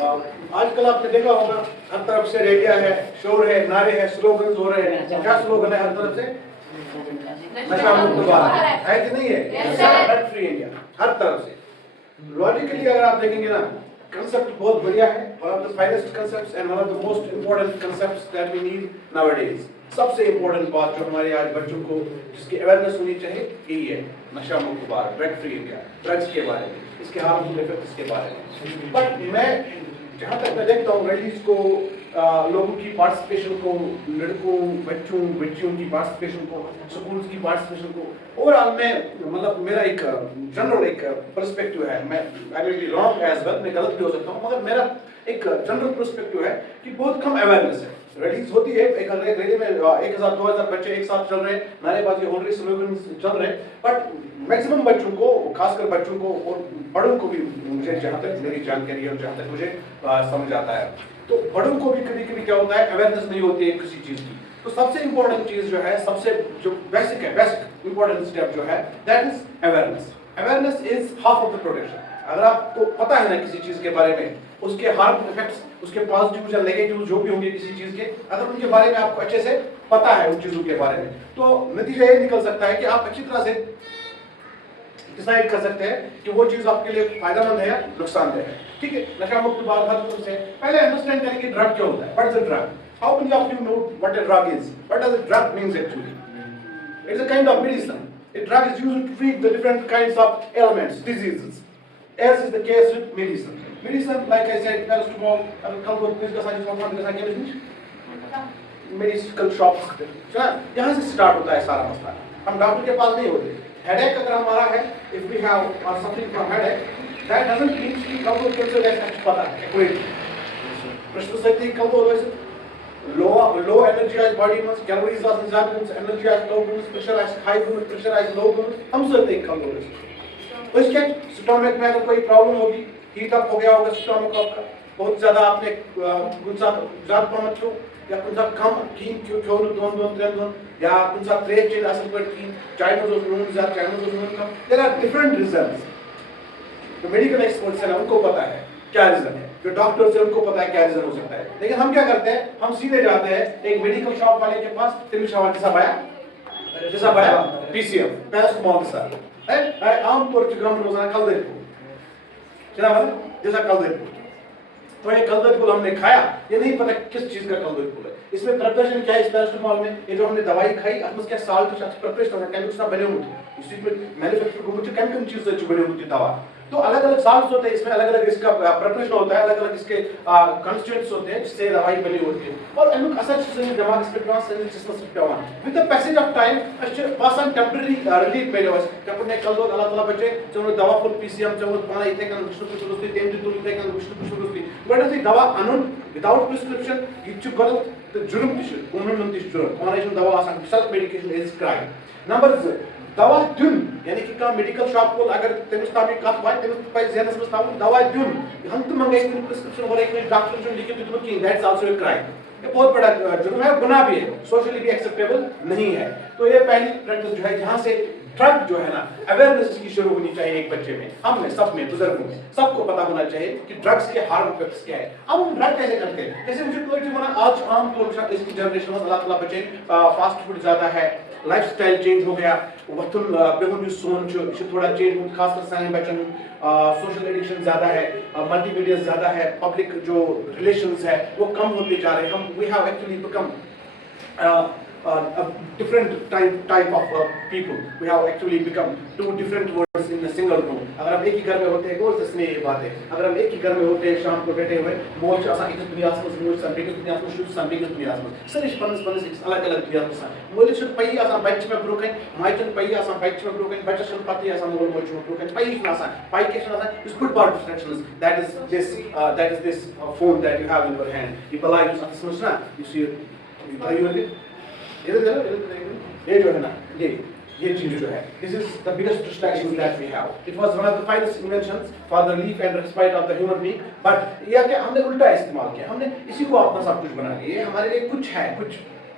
آج کل آپ نے دیکھا ہوگا ہر طرف سے ریڈیا ہے, شور ہے, نعرے ہیں, سلوگنز ہو رہے ہیں. کیا سلوگن ہے ہر طرف سے؟ نشہ مکت بھارت ہے کہ نہیں ہے؟ ڈرگ فری انڈیا ہر طرف سے. لاجیکلی اگر آپ دیکھیں گے نا, کنسپٹ بہت بڑھیا ہے. one of the finest concepts and one of the most important concepts that we need nowadays. سب سے امپورٹنٹ بات جو ہمارے آج بچوں کو جس کی اویئرنیس ہونی چاہیے یہی ہے نشہ مکت Bharat, drug free India, drugs کے بارے میں, اس کے ہارمفل ایفیکٹس کے بارے میں. بٹ میں جہاں تک میں دیکھتا ہوں ریلیز کو, لوگوں کی پارٹیسپیشن کو, لڑکوں بچوں بچیوں کی پارٹیسپیشن کو, اسکولس کی پارٹیسپیشن کو, اوور آل میں مطلب میرا ایک جنرل ایک پرسپیکٹو ہے, میں I may be wrong as well, میں غلط بھی ہو سکتا ہوں, مگر میرا ایک جنرل پرسپیکٹو ہے کہ بہت کم اویئرنیس ہے. ریلیز ہوتی ہے ایک ریلی میں 1000 2000 بچے ایک ساتھ چل رہے ہیں, نعرے بازی ہو رہی, سلوگنز چل رہے ہیں, بٹ میکسیمم بچوں کو, خاص کر بچوں کو اور بڑوں کو بھی, مجھے جہاں تک میری جانکاری ہے اور جہاں تک مجھے سمجھ آتا ہے, تو بڑوں کو بھی کبھی کبھی کیا ہوتا ہے اویئرنیس نہیں ہوتی ہے کسی چیز کی. تو سب سے امپورٹنٹ چیز جو ہے, سب سے جو بیسک ہے, بیسک امپورٹنٹ اسٹیپ جو ہے, that is awareness. Awareness is half of the protection. اگر آپ کو پتہ ہے نا کسی چیز کے بارے میں, اس کے ہارمفل ایفیکٹس, اس کے پازیٹیو یا نیگیٹو جو بھی ہوں گے کسی چیز کے, اگر ان کے بارے میں آپ کو اچھے سے پتہ ہے ان چیزوں کے بارے میں, تو نتیجہ یہ نکل سکتا ہے کہ آپ اچھی طرح سے ڈیسائیڈ کر سکتے ہیں کہ وہ چیز آپ کے لیے فائدہ مند ہے یا نقصان دہ ہے. ٹھیک ہے, نشہ مکت بھارت ہر سے پہلے انڈرسٹینڈ کریں کہ ڈرگ کیا ہوتا ہے. What is a drug? How many of you know what a drug is? What does a drug means actually? It's a kind of medicine. A drug is used to treat the different kinds of ailments, diseases, as is the case with medicine. Medicine, like I said, paracetamol, medical shops. یہاں سے start ہوتا ہے سارا مسئلہ. ہم doctor کے پاس نہیں ہوتے. ہیڈ ایک اگر ہمارا ہے, if we have are suffering from headache, that doesn't mean کہ کل کو کیسے ایسا پتا ہے کوئی پرشن سکتی کل کو ویسے low energy آج باڈی میں, کیلوریز آسان زیادہ گمس, انرجی آج لو گمس, پریشر آج ہائی گمس, پریشر آج لو گمس, ہم سکتے کل کو ویسے. اس کے سٹامک میں اگر کوئی پرابلم ہوگی, ہیٹ اپ ہو گیا ہوگا سٹامک آپ کا, بہت زیادہ آپ نے کچھ زیادہ پامت کیوں یا کچھ کم کین کیوں دون ترین دون یا کچھ تریش چیز اصل پہ کین, چائنیز نون زیادہ, چائنیز نون کم. There are different reasons. جو میڈیکل ایکسپرٹس ہیں ان کو پتا ہے کیا ریزن ہے, جو ڈاکٹرز ہیں ان کو پتا ہے کیا ریزن ہو سکتا ہے. لیکن ہم کیا کرتے ہیں, ہم سیدھے جاتے ہیں ایک میڈیکل شاپ والے کے پاس, تیل شاپ جیسا بایا پی سی ایم پیراسٹامال کے ساتھ عام طور پر گرام روزانہ کل دیکھو جناب جیسا کل دیکھو, تو یہ کلدر پھول ہم نے کھایا, یہ نہیں پتا کس چیز کا کلدر پھول ہے. اس میں پریپریشن کیا ہے اس پیراسٹامال میں, یہ جو ہم نے دوائی کھائی اس میں کیا سالٹ پریپریشن ہے, کیمکلز نہ بنے ہوتے, اس میں مینوفیکچر کو مجھے کیمکل چیز سے بنے ہوتی دوا. تو الگ الگ سالٹس ہوتے ہیں اس میں, الگ الگ اس کا پریپریشن ہوتا ہے, الگ الگ اس کے کنسٹیٹوئنٹس ہوتے ہیں جس سے دوائی بنی ہوتی ہے. اور امیک اثر چیزیں دماغ اس پہ پیوان, سینس جسمس پہ پیوان. With the passage of time اس چھِ باسان ٹیمپرری ریلیف میلیو اس. کپن نے کل دور اللہ تعالیٰ بچے چون دوا فل پی سی ایم چون پانا یتھے کن وشنو کشور دوستی تیم تل یتھے کن وشنو کشور دوستی گۄڈنیٚتھٕے دوا انُن وداؤٹ پرسکرپشن یہ چھُ غلط تہٕ جُرم تہِ چھُ, قونوٗنن تہِ چھُ جُرم. پانے چھُنہٕ دوا آسان, سیلف میڈیکیشن از کرائم. نمبر 2 دوا دیُن, یعنی کہ کانٛہہ میڈیکل شاپ وول اگر تٔمِس تام یہِ کتھ واتہِ تٔمِس پزِ ذہنس منٛز تھاوُن دوا دیُن ہنٛگ تہٕ منٛگے کُنہِ پرسکرپشن ورٲے کٲنٛسہِ ڈاکٹر چھُنہٕ لیکھِتھ دیُتمُت کِہیٖنۍ, that is also a crime. یہ بہت بڑا جرم ہے, گناہ بھی ہے, سوشلی بھی ایکسیپٹیبل نہیں ہے. تو یہ پہلی پریکٹس جو ہے جہاں سے ڈرگ جو ہے نا اویئرنیس کی شروع ہونی چاہیے ایک بچے میں, ہم میں, سب میں, بزرگوں میں, سب کو پتا ہونا چاہیے کہ ڈرگس کے ہارم ایفیکٹس کیا ہے. اب ہم ڈرگ کیسے کرتے ہیں, جیسے مجھے کوئی چیز بنا آج عام طور پر اس کی جنریشن میں اللہ تعالیٰ بچے فاسٹ فوڈ زیادہ ہے, لائف سٹائل چینج ہو گیا, وقتن بہن سون تھوڑا چینج ہو, خاص کر سانے بچن سوشل ایڈکشن زیادہ ہے, ملٹی میڈیا زیادہ ہے, پبلک جو ریلیشنز ہے وہ کم ہوتے جا رہے ہیں. ہم we have actually become different type of people. We have actually become two different words in a single room. اگر ہم ایک ہی گھر میں ہوتے ہیں غور سے سنیے یہ بات ہے, اگر ہم ایک ہی گھر میں ہوتے ہیں شام کو بیٹھے ہوئے, موج آسان ایک دنیا میں, موج سان بیکس دنیا میں, شروع سان بیکس دنیا میں, سر اس پنس پنس الگ الگ دنیا میں. مول چھن پئی آسان بچ میں بروکن, مائی چھن پئی آسان بچ میں بروکن, بچہ چھن پتی آسان مول موج چھن بروکن, پئی چھن آسان, پئی کے چھن آسان. This good part distractions, that is this phone that you have in your hand. یہ بلائی جو اس میں نا, you see it, بلائی ہوتی یہ جو ہے نا, یہ چیز جو ہے, this is the biggest distraction that we have. It was one of the finest inventions for the relief and respite of the human being. But یہ کہ ہم نے الٹا استعمال کیا, ہم نے اسی کو اپنا سب کچھ بنا لیا. یہ ہمارے لیے کچھ ہے, کچھ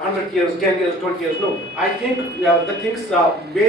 100 years 10 years 20 years no I think the things way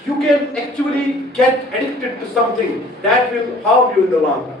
You can actually get addicted to something that will harm you in the long run.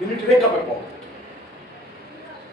You need to wake up at all.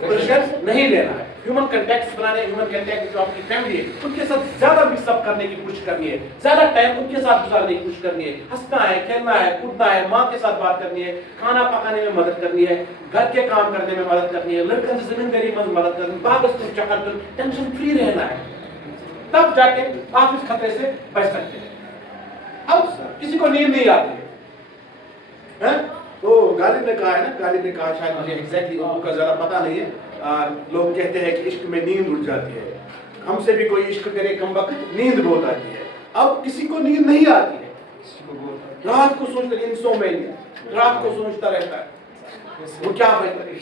Pressure نہیں لینا ہے. Human contacts بنانے, human contact جو آپ کی family ہے ان کے ساتھ زیادہ مکس اپ کرنے کی کوشش کرنی ہے, زیادہ ٹائم ان کے ساتھ گزارنے کی کوشش کرنی ہے, ہنسنا ہے, کھیلنا ہے, کودنا ہے, ماں کے ساتھ بات کرنی ہے, کھانا پکانے میں مدد کرنی ہے, گھر کے کام کرنے میں مدد کرنی ہے, لڑکن سے زمینداری میں مدد کرنی ہے, باغس کو چکر کر ٹینشن فری رہنا ہے, تب جا کے آپ اس خطرے سے بچ سکتے ہیں. اب کسی کو نیند نہیں آتی ہے تو غالب نے کہا ہے نا, غالب نے کہا, شاید مجھے ایگزیکٹلی اردو کا زیادہ پتہ نہیں ہے, لوگ کہتے ہیں کہ عشق میں نیند اڑ جاتی ہے, ہم سے بھی کوئی عشق کرے کم وقت نیند بہت آتی ہے. اب کسی کو نیند نہیں آتی ہے, رات کو سوچتا ہے, سو میں رات کو سوچتا رہتا ہے وہ کیا بہتر ہے,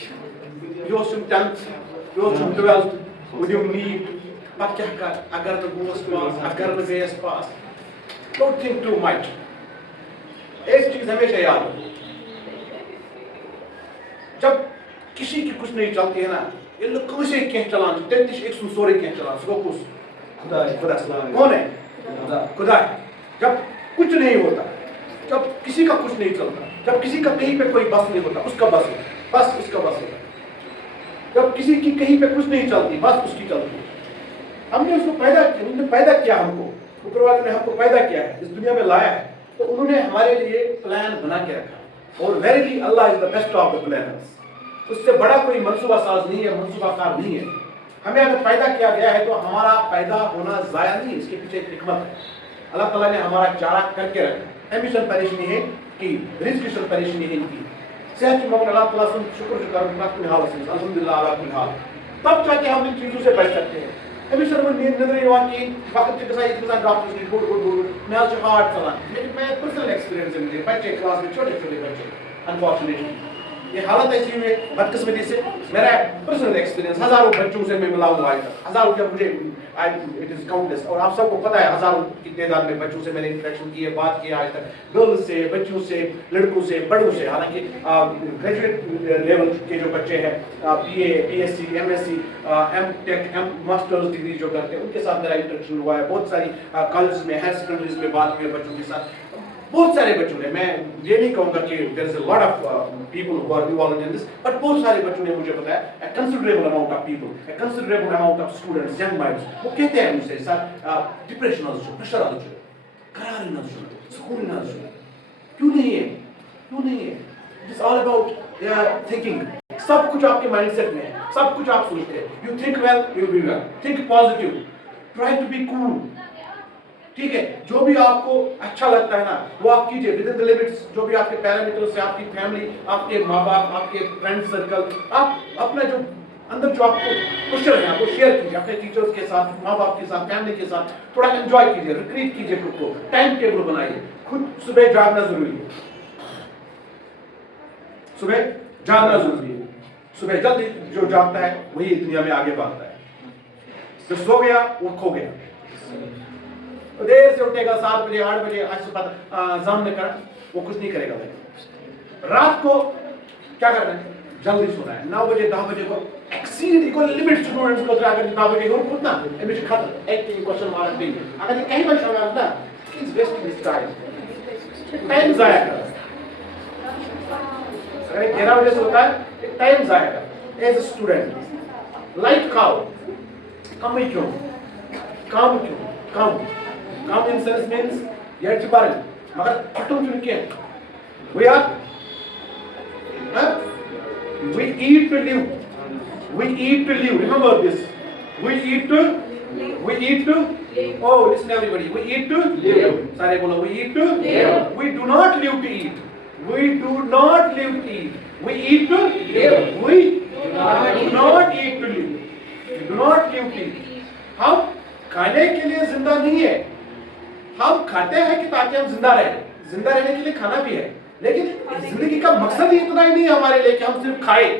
یہ سم 10th, یہ سم 12th, ودیم نیٹ, پتہ کیا کر, اگر نہ گوس پاس, اگر نہ gas pass. Don't think too much. ایک چیز ہمیشہ یاد رکھو, جب کسی کی کچھ نہیں چلتی ہے نا, یہ لوگ کیسے کیا چلان, تینتیس ایک سن سورے کیا چلان, سو کس خدا کون ہے, خدا ہے. جب کچھ نہیں ہوتا, جب کسی کا کچھ نہیں چلتا, جب کسی کا کہیں پہ کوئی بس نہیں ہوتا, اس کا بس ہے, بس اس کا بس ہے. جب کسی کی کہیں پہ کچھ نہیں چلتی, بس اس کی چلتی ہے. ہم نے اس کو پیدا کیا, انہوں نے پیدا کیا ہم کو, اوپر والے نے ہم کو پیدا کیا ہے, اس دنیا میں لایا ہے, تو انہوں نے ہمارے لیے پلان بنا کے رکھا. اور verily Allah is the best of the planners. اس سے بڑا کوئی منصوبہ ساز نہیں ہے, منصوبہ کار نہیں ہے. ہمیں اگر پیدا کیا گیا ہے تو ہمارا پیدا ہونا ضائع نہیں, اس کے پیچھے ایک حکمت ہے. اللہ تعالیٰ نے ہمارا چارہ کر کے رکھا. ایمبیشن پریشانی ہے کی, رزق پریشانی ہے کی, صحت کی مگر اللہ تعالیٰ سے شکر کروں حال سے الحمدللہ علی کل حال. تب جا کے ہم ان چیزوں سے بچ سکتے ہیں. ایمبیشن میں نیند نظر یوان کی وقت کے ساتھ انسان ڈاکٹر سے گڈ گڈ گڈ میں آج ہارٹ چلان, لیکن میں پرسنل ایکسپیرینس ہے مجھے, بچے کلاس میں چھوٹے چھوٹے بچے, انفارچونیٹلی یہ حالت ایسی ہوئی ہے بدقسمتی سے. میرا پرسنل ایکسپیرینس, ہزاروں بچوں سے میں ملا ہوں آج تک, ہزاروں کیا مجھے اٹ از کاؤنٹلیس, اور آپ سب کو پتہ ہے ہزاروں کی تعداد میں بچوں سے میں نے انٹریکشن کی ہے, بات کی ہے آج تک, گرلز سے, بچوں سے, لڑکوں سے, بڑوں سے. حالانکہ گریجویٹ لیول کے جو بچے ہیں, B A, B S C, M S C, M tech, masters degree جو کرتے ہیں, ان کے ساتھ میرا انٹریکشن ہوا ہے. بہت ساری کالجز میں, ہائر سیکنڈریز میں بات ہوئی ہے بچوں کے ساتھ, بہت سارے بچوں نے. میں یہ نہیں کہوں گا کہ there is a lot of people who are involved in this, but بہت سارے بچوں نے مجھے بتایا, a considerable amount of people, a considerable amount of students, young minds, وہ کہتے ہیں مجھ سے سر ڈپریشن آ چھو, پریشر آ چھو, قرار نہ چھو, سکون نہ چھو. کیوں نہیں ہے, کیوں نہیں ہے؟ It is all about thinking. سب کچھ آپ کے مائنڈ سیٹ میں ہے, سب کچھ آپ سوچتے ہیں. You think well, you be well. Think positive, try to be cool. ٹھیک ہے, جو بھی آپ کو اچھا لگتا ہے نا وہ آپ کیجئے ود ان دی لمٹس. جو بھی آپ کے پیرامیٹرز سے, آپ کی فیملی, آپ کے ماں باپ, آپ کے فرینڈ سرکل, آپ اپنا جو اندر جو آپ کو خوشیاں ہیں وہ شیئر کیجئے اپنے ٹیچرز کے ساتھ, ماں باپ کے ساتھ, فیملی کے ساتھ. تھوڑا انجوائے کیجئے, ریٹریٹ کیجئے خود کو, ٹائم ٹیبل بنائیے. خود صبح جاگنا ضروری ہے, صبح جاگنا ضروری ہے. صبح جلدی جو جاگتا ہے وہی دنیا میں آگے بڑھتا ہے. جو سو گیا وہ کھو گیا. دیر سے اٹھے گا, 7 بجے 8 بجے, آج سے پتہ زام نے کر, وہ کچھ نہیں کرے گا. رات کو کیا کرنا ہے, جلدی سونا ہے. 9 بجے 10 بجے کو ایکسیڈ ایکول لمٹ اسٹوڈنٹس کو اگر 9 بجے ہو کتنا ایمش ختم. ایک کوشچن مارک دی اگر یہ کہیں بچ ہوگا نا, از ویسٹنگ ہز ٹائم, ٹائم ضائع کر. اگر 11 بجے سے ہوتا ہے ٹائم ضائع کر. ایز اے اسٹوڈنٹ لائٹ کھاؤ, کم ہی کیوں, کام کیوں, کم. Common sense means یہ چپارن مگر کھٹم چن کیا. We are we eat to live. We eat to live. Remember this. We eat to oh listen everybody. We eat to live. سارے بولو we eat to live. We do not live to eat. We do not live to eat. We eat to live. We do not eat to live. We do not live to eat. ہم کھانے کے لیے زندہ نہیں ہے, ہم کھاتے ہیں کہ تاکہ ہم زندہ رہیں. زندہ رہنے کے لیے کھانا بھی ہے, لیکن زندگی کا مقصد ہی اتنا ہی نہیں ہے ہمارے لیے کہ ہم صرف کھائیں,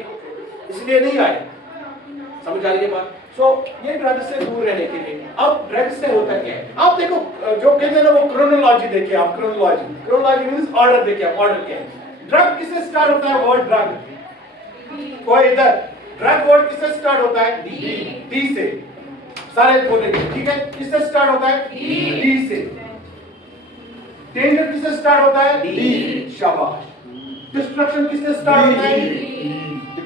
اس لیے نہیں آئے. سمجھ آ رہی ہے بات؟ سو یہ ڈرگ سے دور رہنے کے لیے. اب ڈرگ سے ہوتا کیا ہے, آپ دیکھو جو کہتے ہیں نا وہ کرونالوجی دیکھیں آپ, کرونالوجی مینس آرڈر دیکھیں آپ, آرڈر کیا ہے. ڈرگ کس سے اسٹارٹ ہوتا ہے, ورڈ ڈرگ, کوئی ادھر ڈرگ ورڈ کس سے اسٹارٹ ہوتا ہے, ڈی سے. سارے بولیں گے ٹھیک ہے, کس سے اسٹارٹ ہوتا ہے, ڈی سے. ڈینجر کس سے اسٹارٹ ہوتا ہے, ڈی. شاباش. ڈسٹرکشن کس سے اسٹارٹ ہوتا ہے,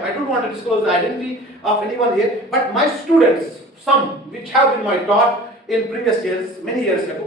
I don't want to disclose the identity of anyone here, but my students, some which have been my taught in previous years, many years ago,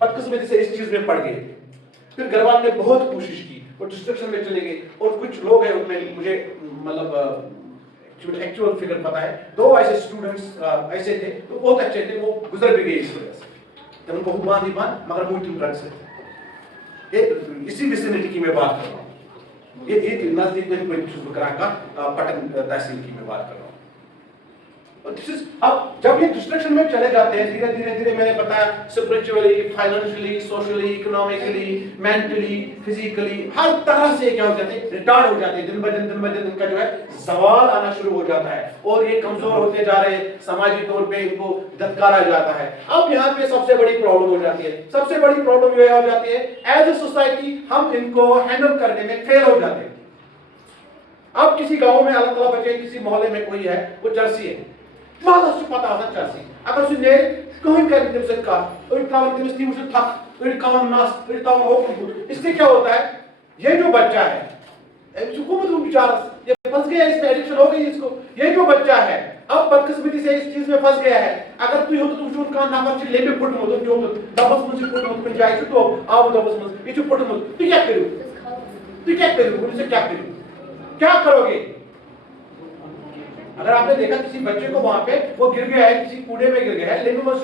بدقسمتی سے اس چیز میں پڑ گئے. پھر گھر والوں نے بہت کوشش کی, وہ ڈسٹرکشن میں چلے گئے, اور کچھ لوگ ہیں ان میں مجھے مطلب ایکچوئل فگر پتا ہے, 2 ایسے اسٹوڈنٹس ایسے تھے تو بہت اچھے تھے, وہ گزر بھی گئے اس وجہ سے. ان کو باندھ ہی باندھ مگر موٹی ڈرگس سے اسی ویسینٹی کی میں بات کر رہا ہوں, یہ نزدیک میں کا پٹن تحصیل کی میں بات کر رہا ہوں. اب جب یہ ڈسٹرکشن میں چلے جاتے ہیں دھیرے دھیرے دھیرے, میں نے بتایا spiritually, financially, socially, economically, mentally, physically, ہر طرح سے کیا ہو جاتے ہیں, ریٹارڈ ہو جاتے ہیں. دن بدن ان کا جو ہے زوال آنا شروع ہو جاتا ہے, اور یہ کمزور ہوتے جا رہے ہیں, سماجی طور پہ ان کو دھتکارا جاتا ہے. اب یہاں پہ سب سے بڑی پرابلم ہو جاتی ہے, سب سے بڑی پرابلم یہ ہو جاتی ہے ایز اے سوسائٹی ہم ان کو ہینڈل کرنے میں فیل ہو جاتے ہیں. اب کسی گاؤں میں اللہ تعالیٰ بچے, کسی محلے میں کوئی ہے وہ چرسی ہے, مالس پتہ آسان چرسی, اگر سہ نیرِ کہیں کر تم سۭتۍ کتھ, أڑۍ تراون تٔمِس تیٖژ تھکھ, أڑۍ کھاون نس, أڑۍ تراون ہوکُن بُتھ. اس سے کیا ہوتا ہے, یہ جو بچہ ہے گوٚمُت وہ بیچارس, یہ پھنس گیا, اس میں ایڈکشن ہو گئی اس کو. یہ جو بچہ ہے اب بدقسمتی سے اس چیز میں پھنس گیا ہے. اگر تُہۍ ہوتُت وٕچھوُن کانٛہہ نفر چھُ لیٚمبہِ پھُٹمُت, ڈبس منٛز چھُ پھُٹمُت, کُنہِ جایہِ چھُ ڈوٚب, آبہٕ ڈوٚبس منٛز, یہِ چھُ پھُٹمُت, تُہۍ کیٛاہ کٔرِو, تُہۍ کیٛاہ کٔرِو, ؤنِو سا کیٛاہ کٔرِو, کیا کرو گے؟ اگر آپ نے دیکھا کسی بچے کو وہاں پہ وہ گر گیا ہے, کسی کوڑے میں گر گیا ہے, لیمبو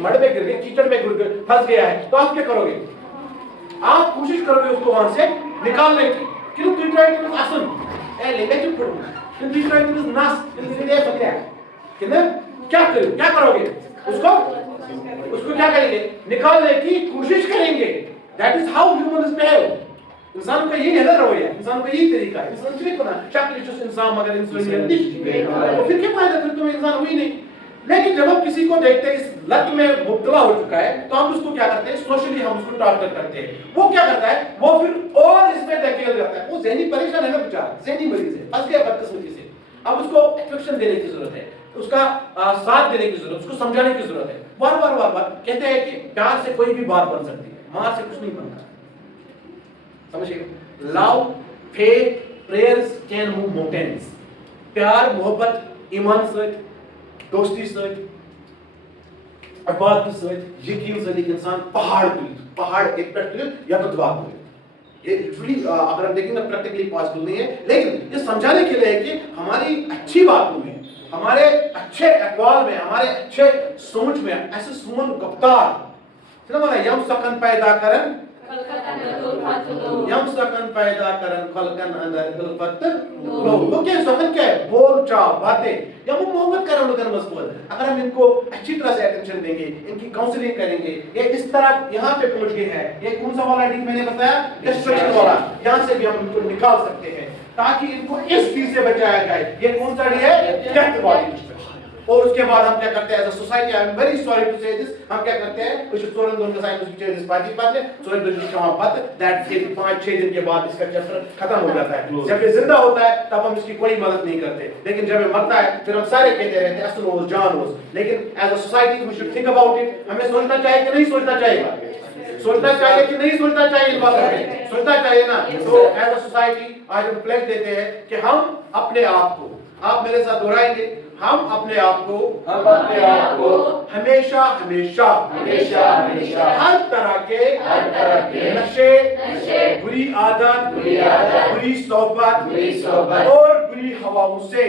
مڑ میں گر گیا, کیچڑ میں پھنس گیا ہے, تو آپ کیا کرو گے؟ آپ کوشش کرو گے اس کو وہاں سے نکالنے کی. کیوں تُہۍ ترٛٲیِو تٔمِس اَسُن, اے لیمبے چھُ پھُٹمُت, کِنہٕ تُہۍ ترٛٲیِو تٔمِس نس, تٔمِس ؤنِو اے پھٔکریا, کِنہٕ کیا کرو, کیا کرو گے؟ اس کو کیا کریں گے؟ نکالنے کی کوشش کریں گے. That is how humans behave. انسان کا یہی ہے نا رویہ, انسان کا یہی طریقہ ہے. انسان چھُنہٕ ونان شکلہِ چھُس انسان مگر انسانیت نہیں, پھر کیا فائدہ, پھر تم انسان ہوئی نہیں. لیکن جب ہم کسی کو دیکھتے ہیں اس لت میں مبتلا ہو چکا ہے, تو ہم اس کو کیا کرتے ہیں, سوشلی ہم اس کو ٹارچر کرتے ہیں. وہ کیا کرتا ہے, وہ پھر اور اس میں دھکیل جاتا ہے. وہ ذہنی پریشان ہے نا بیچارہ, ذہنی مریض ہے, پھنس گیا بدقسمتی سے. اب اس کو فکشن دینے کی ضرورت ہے, اس کا ساتھ دینے کی ضرورت, اس کو سمجھانے کی ضرورت ہے. بار بار کہتے ہیں کہ پیار سے کوئی بھی بات بن سکتی ہے, مار سے کچھ نہیں بنتا. سمجھے, love, faith, prayers can move mountains. پیار, محبت, ایمان سۭتۍ, دوستی سۭتۍ, عبادت سۭتۍ, یقین سۭتۍ ہیٚکہِ انسان پہاڑ تُلِتھ, پہاڑ ایک پٮ۪ٹھ تُلِتھ یا تو دعا تُلِتھ. یہ لٹرلی اگر ہم دیکھیں گے پریکٹیکلی پاسبل نہیں ہے, لیکن یہ سمجھانے کے لیے ہے کہ ہماری اچھی باتوں میں, ہمارے اچھے اقوال میں, ہمارے اچھے سوچ میں ایسے سون گفتار یم سکن پیدا کرن, یم سکن پیدا کرن خلقن اندر الفت لو. وہ کیا سکن کیا ہے, بول چال باتیں, یا وہ محبت کریں لوگوں مضبوط. اگر ہم ان کو اچھی طرح سے اٹینشن دیں گے, ان کی کاؤنسلنگ کریں گے, یہ اس طرح یہاں پہ پہنچ گئے ہیں, یہ کون سا والا ڈیک میں نے بتایا, ڈسٹرکشن والا, یہاں سے بھی ہم ان کو نکال سکتے ہیں تاکہ ان کو اس چیز سے بچایا جائے. یہ کون سا ڈی ہے, ڈیتھ والی ڈسٹرکشن. اور اس کے بعد ہم کیا کرتے ہیں as a society, I am very sorry to say this, ہم کیا کرتے ہیں, کچھ ژورن دۄہن گژھان أمِس بِچٲرِس پاٹی پتہٕ, ژورِ دۄہہِ چھُ کھٮ۪وان بتہٕ, دیٹ 5-6 دن کے بعد اس کا چیپٹر ختم ہو جاتا ہے. جب یہ زندہ ہوتا ہے تب ہم اس کی کوئی مدد نہیں کرتے, لیکن جب یہ مرتا ہے پھر ہم سارے کہتے رہتے ہیں اصل ہوس, جان ہوس. لیکن as a society we should think about it. ہمیں سوچنا چاہیے کہ نہیں سوچنا چاہیے, سوچنا چاہیے کہ نہیں سوچنا چاہیے, اس بارے میں سوچنا چاہیے نا. تو ایز اے سوسائٹی آج ہم پلیڈ دیتے ہیں کہ ہم اپنے آپ کو, آپ میرے ساتھ دہرائیں گے, ہم اپنے آپ کو ہمیشہ ہر طرح کے نشے, بری عادت, بری صحبت اور بری ہواؤں سے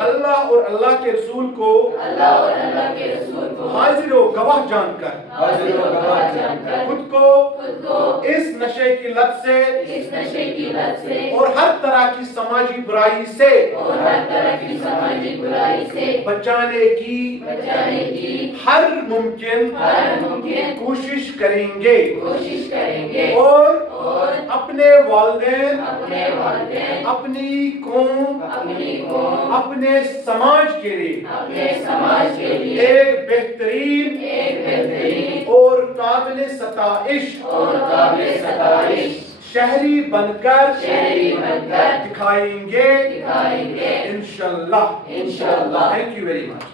اللہ اور اللہ کے رسول کو حاضر و گواہ جان کر خود کو اس نشے کی لت سے اور ہر طرح کی سماجی برائی سے بچانے کی ہر ممکن کوشش کریں گے, اور اپنے والدین, اپنی قوم, اپنے سماج کے لیے ایک بہترین اور قابل ستائش شہری بن کر دکھائیں گے انشاءاللہ. Thank you very much.